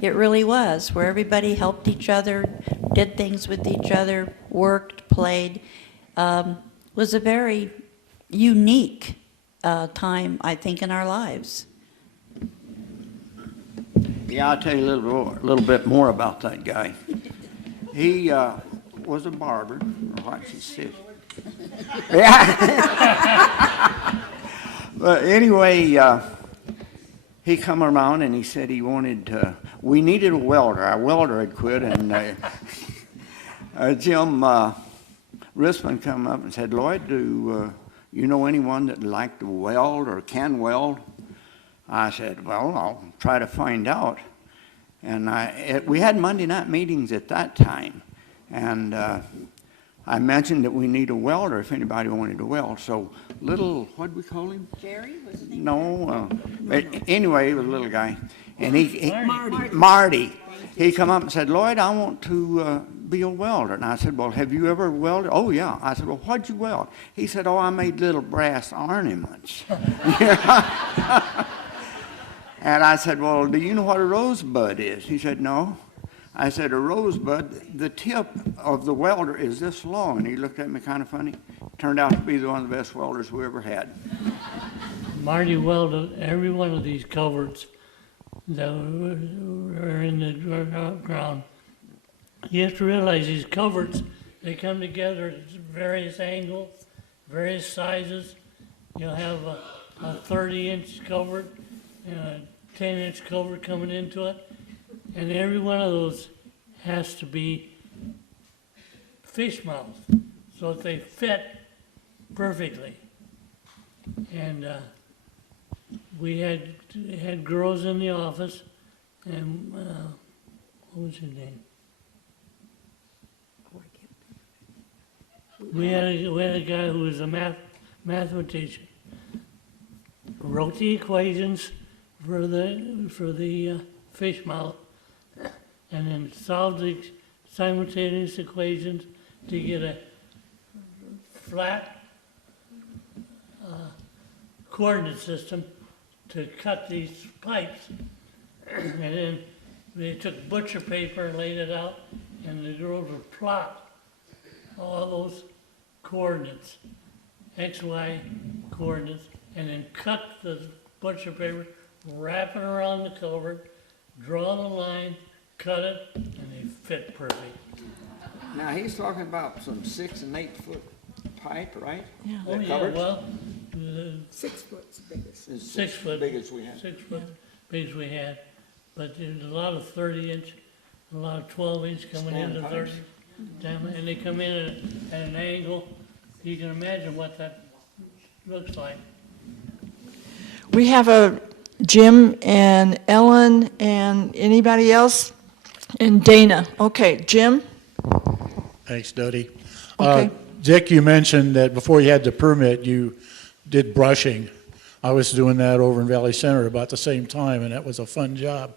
It really was, where everybody helped each other, did things with each other, worked, played. Was a very unique time, I think, in our lives. Yeah, I'll tell you a little bit more about that guy. He was a barber, or what she said. Yeah. But anyway, he come around and he said he wanted we needed a welder. Our welder had quit, and Jim Rissman come up and said, Lloyd, do you know anyone that'd like to weld or can weld? I said, well, I'll try to find out. And we had Monday night meetings at that time. And I mentioned that we need a welder if anybody wanted to weld. So what'd we call him? Jerry, was his name? No. But anyway, he was a little guy. And Marty. He come up and said, Lloyd, I want to be a welder. And I said, well, have you ever welded? Oh, yeah. I said, well, what'd you weld? He said, oh, I made little brass ornaments. And I said, well, do you know what a rosebud is? He said, no. I said, a rosebud, the tip of the welder is this long. And he looked at me kind of funny. Turned out to be one of the best welders we ever had. Marty welded every one of these culverts that were in the ground. You have to realize these culverts, they come together at various angles, various sizes. You'll have a 30-inch culvert and a 10-inch culvert coming into it. And every one of those has to be fish mouth, so that they fit perfectly. And we had girls in the office, and what was her name? We had a guy who was a mathematician, wrote the equations for the fish mouth, and then solved the simultaneous equations to get a flat coordinate system to cut these pipes. And then they took butcher paper and laid it out, and the girls would plot all those coordinates, X, Y coordinates, and then cut the butcher paper, wrap it around the culvert, draw the line, cut it, and they fit perfect. Now, he's talking about some 6 and 8 foot pipe, right? Yeah. Oh, That yeah, covers? well, 6 foot's the biggest. It's 6 foot. Big as we have. 6 foot big as we had, but there's a lot of 30-inch, a lot of 12-inch coming into Stand 30. pipes. And they come in at an angle. You can imagine what that looks like. We have a Jim and Ellen and anybody else? And Dana. Okay, Jim? Thanks, Dodie. Okay. Dick, you mentioned that before you had the permit, you did brushing. I was doing that over in Valley Center about the same time, and that was a fun job.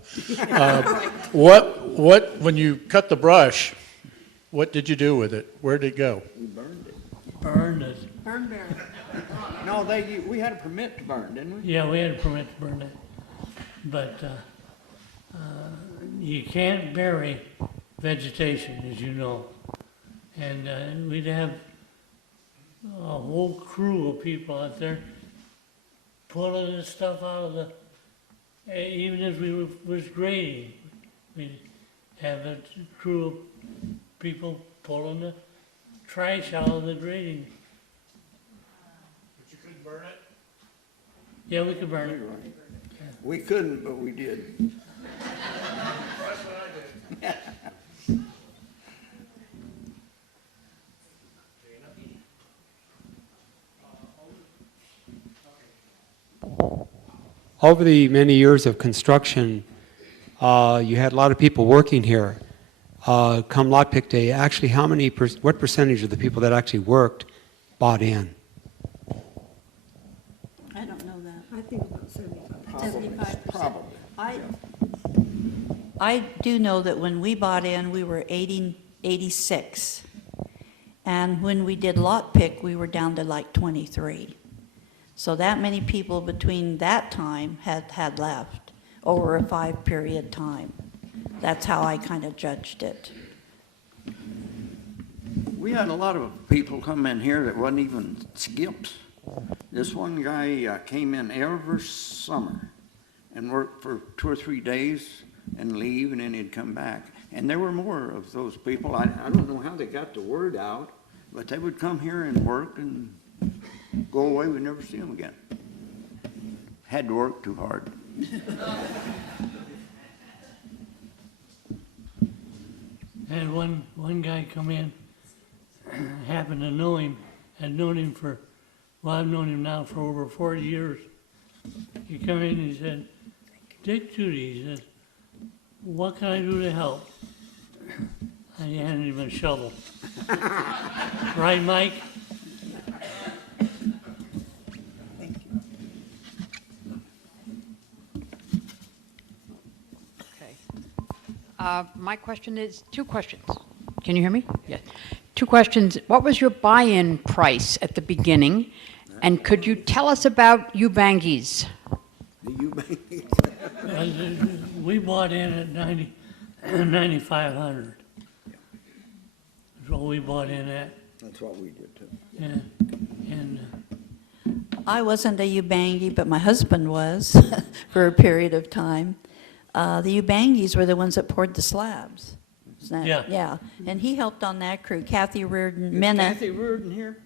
When you cut the brush, what did you do with it? Where did it go? We burned it. Burned it. Burn barrel. No, we had a permit to burn, didn't we? Yeah, we had a permit to burn it. But you can't bury vegetation, as you know. And we'd have a whole crew of people out there pulling this stuff out of the, even as we was grading, we'd have a crew of people pulling the trash out of the grading. But you couldn't burn it? Yeah, we could burn You're it. right. We couldn't, but we did. That's what I did. Over the many years of construction, you had a lot of people working here. Come lot pick day, actually, what percentage of the people that actually worked bought in? I don't know that. I think about 75. 75%. Probably. I do know that when we bought in, we were 86. And when we did lot pick, we were down to like 23. So that many people between that time had left over a 5-period time. That's how I kind of judged it. We had a lot of people come in here that wasn't even skips. This one guy came in every summer and worked for 2 or 3 days and leave, and then he'd come back. And there were more of those people. I don't know how they got the word out, but they would come here and work and go away. We'd never see them again. Had to work too hard. Had one guy come in, happened to know him, had known him for, well, I've known him now for over 40 years. He come in and he said, Dick Judy, he said, what can I do to help? And he handed him a shovel. Right, Mike? Okay. My question is, 2 questions. Can you hear me? Yes. 2 questions. What was your buy-in price at the beginning? And could you tell us about Ubangis? We bought in at 9,500. That's what we bought in at. That's what we did too. Yeah. And I wasn't a Ubangi, but my husband was for a period of time. The Ubangis were the ones that poured the slabs. Yeah. Yeah, and he helped on that crew. Kathy Reardon, Is Minna. Kathy Reardon here?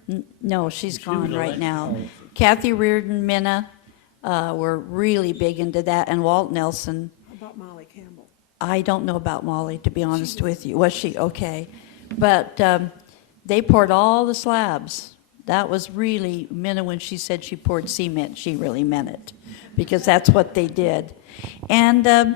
No, she's She gone was right elected. now. Kathy Reardon, Minna were really big into that, and Walt Nelson. How about Molly Campbell? I don't know about Molly, to be honest with you. Was she? Okay. But they poured all the slabs. That was really, Minna, when she said she poured cement, she really meant it. because that's what they did. And I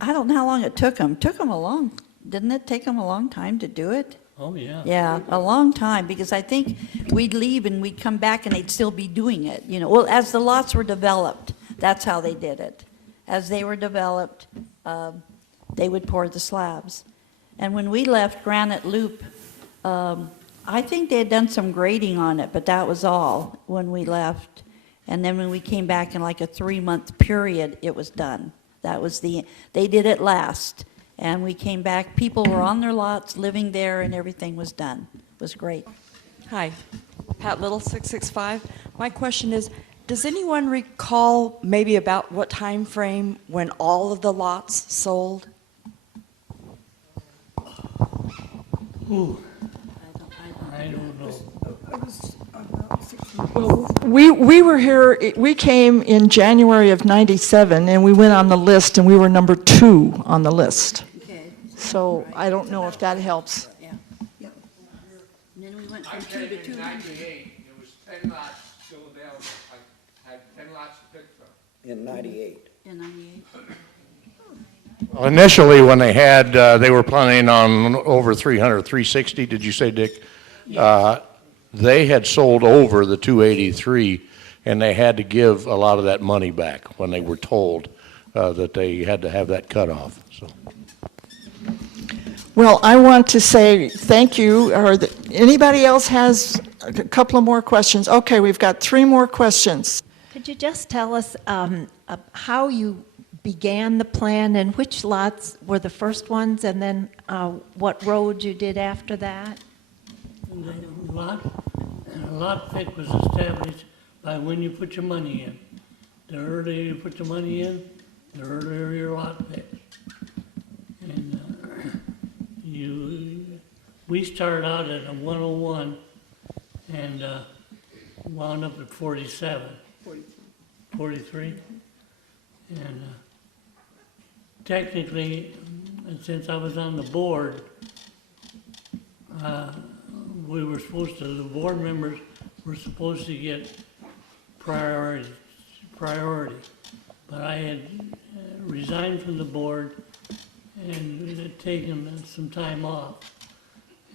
don't know how long it took them. Didn't it take them a long time to do it? Oh, yeah. Yeah, a long time, because I think we'd leave and we'd come back and they'd still be doing it, you know. Well, as the lots were developed, that's how they did it. As they were developed, they would pour the slabs. And when we left Granite Loop, I think they had done some grading on it, but that was all when we left. And then when we came back in like a 3-month period, it was done. They did it last. And we came back, people were on their lots, living there, and everything was done. It was great. Hi, Pat Little, 665. My question is, does anyone recall maybe about what time frame when all of the lots sold? Ooh, I don't know. We were here, we came in January of '97, and we went on the list, and we were number 2 on the list. Okay. So I don't know if that helps. Yeah. Yep. And then we went from 2 to 200. In 1998, there was 10 lots still available. I had 10 lots to pick from. In '98. In 98. Well, initially, when they were planning on over 300, 360, did you say, Dick? They had sold over the 283, and they had to give a lot of that money back when they were told that they had to have that cut off. So. Well, I want to say thank you. Anybody else has a couple of more questions? Okay, we've got 3 more questions. Could you just tell us how you began the plan and which lots were the first ones, and then what road you did after that? The lot pick was established by when you put your money in. The earlier you put your money in, the earlier your lot pick. And we started out at a 101 and wound up at 47. 43. And technically, since I was on the board, the board members were supposed to get priority. But I had resigned from the board and had taken some time off.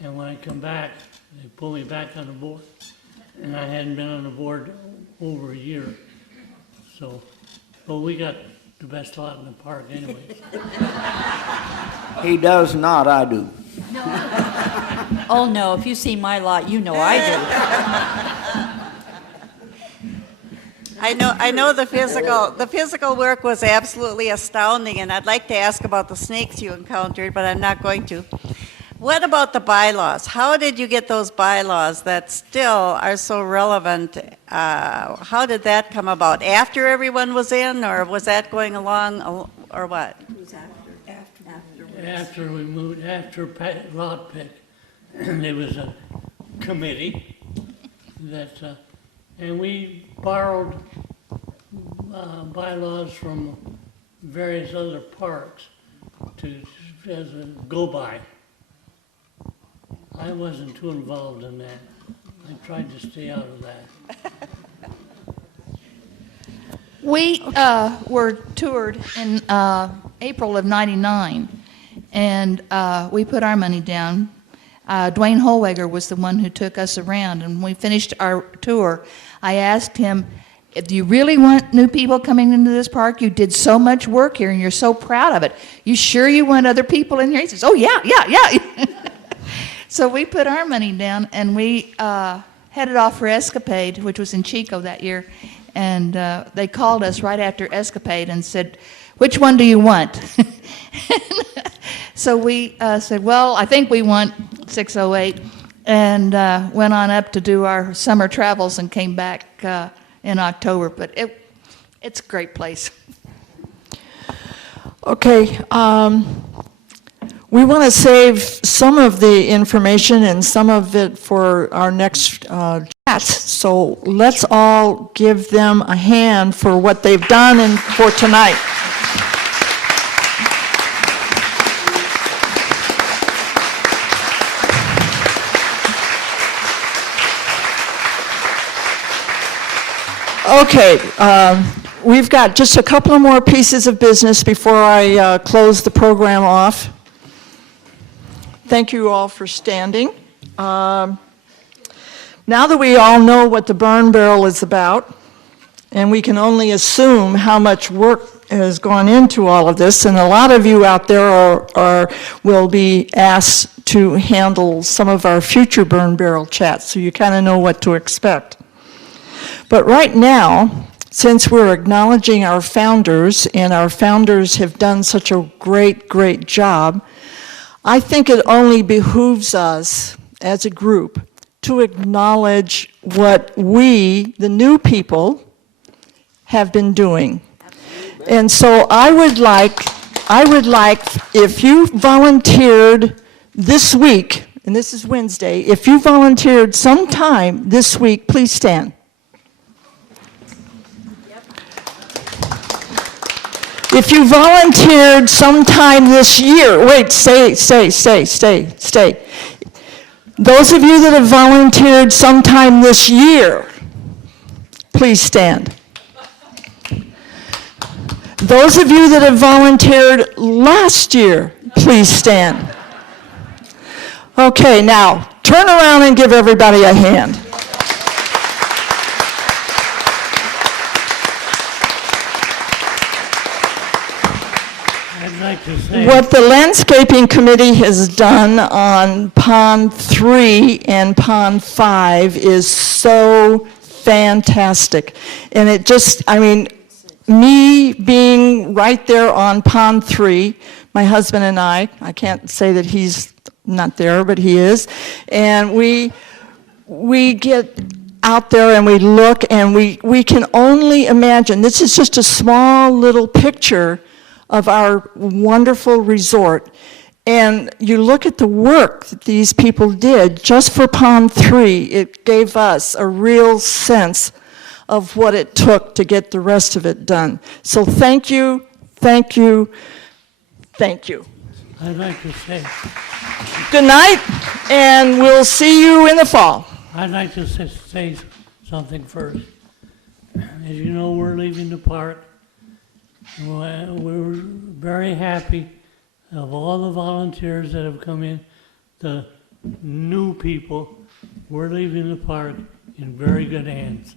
And when I come back, they pulled me back on the board. And I hadn't been on the board over a year. So, but we got the best lot in the park anyway. He does not, I do. Oh, no, if you see my lot, you know I do. I know the physical work was absolutely astounding, and I'd like to ask about the snakes you encountered, but I'm not going to. What about the bylaws? How did you get those bylaws that still are so relevant? How did that come about? After everyone was in, or was that going along, or what? It was After we moved, after lot pick, there was a committee that, and we borrowed bylaws from various other parks as a go-by. I wasn't too involved in that. I tried to stay out of that. We were toured in April of '99, and we put our money down. Dwayne Holweger was the one who took us around, and when we finished our tour, I asked him, do you really want new people coming into this park? You did so much work here, and you're so proud of it. You sure you want other people in here? He says, oh, yeah. So we put our money down, and we headed off for Escapade, which was in Chico that year, and they called us right after Escapade and said, which one do you want? So we said, well, I think we want 608, and went on up to do our summer travels and came back in October. But it's a great place. Okay, we want to save some of the information and some of it for our next chat. So let's all give them a hand for what they've done and for tonight. Okay, we've got just a couple of more pieces of business before I close the program off. Thank you all for standing. Now that we all know what the burn barrel is about, and we can only assume how much work has gone into all of this, and a lot of you out there will be asked to handle some of our future burn barrel chats, so you kind of know what to expect. But right now, since we're acknowledging our founders, and our founders have done such a great, great job, I think it only behooves us as a group to acknowledge what we, the new people, have been doing. And so I would like, if you volunteered this week, and this is Wednesday, if you volunteered sometime this week, please stand. If you volunteered sometime this year, wait, stay. Those of you that have volunteered sometime this year, please stand. Those of you that have volunteered last year, please stand. Okay, now, turn around and give everybody a hand. I'd like to say, What the landscaping committee has done on Pond 3 and Pond 5 is so fantastic. And it just, I mean, me being right there on Pond 3, my husband and I can't say that he's not there, but he is, and we get out there and we look and we can only imagine, this is just a small little picture of our wonderful resort. And you look at the work that these people did just for Pond 3, it gave us a real sense of what it took to get the rest of it done. So thank you, thank you, thank you. I'd like to say, Good night, and we'll see you in the fall. I'd like to say something first. As you know, we're leaving the park. We're very happy of all the volunteers that have come in, the new people. We're leaving the park in very good hands.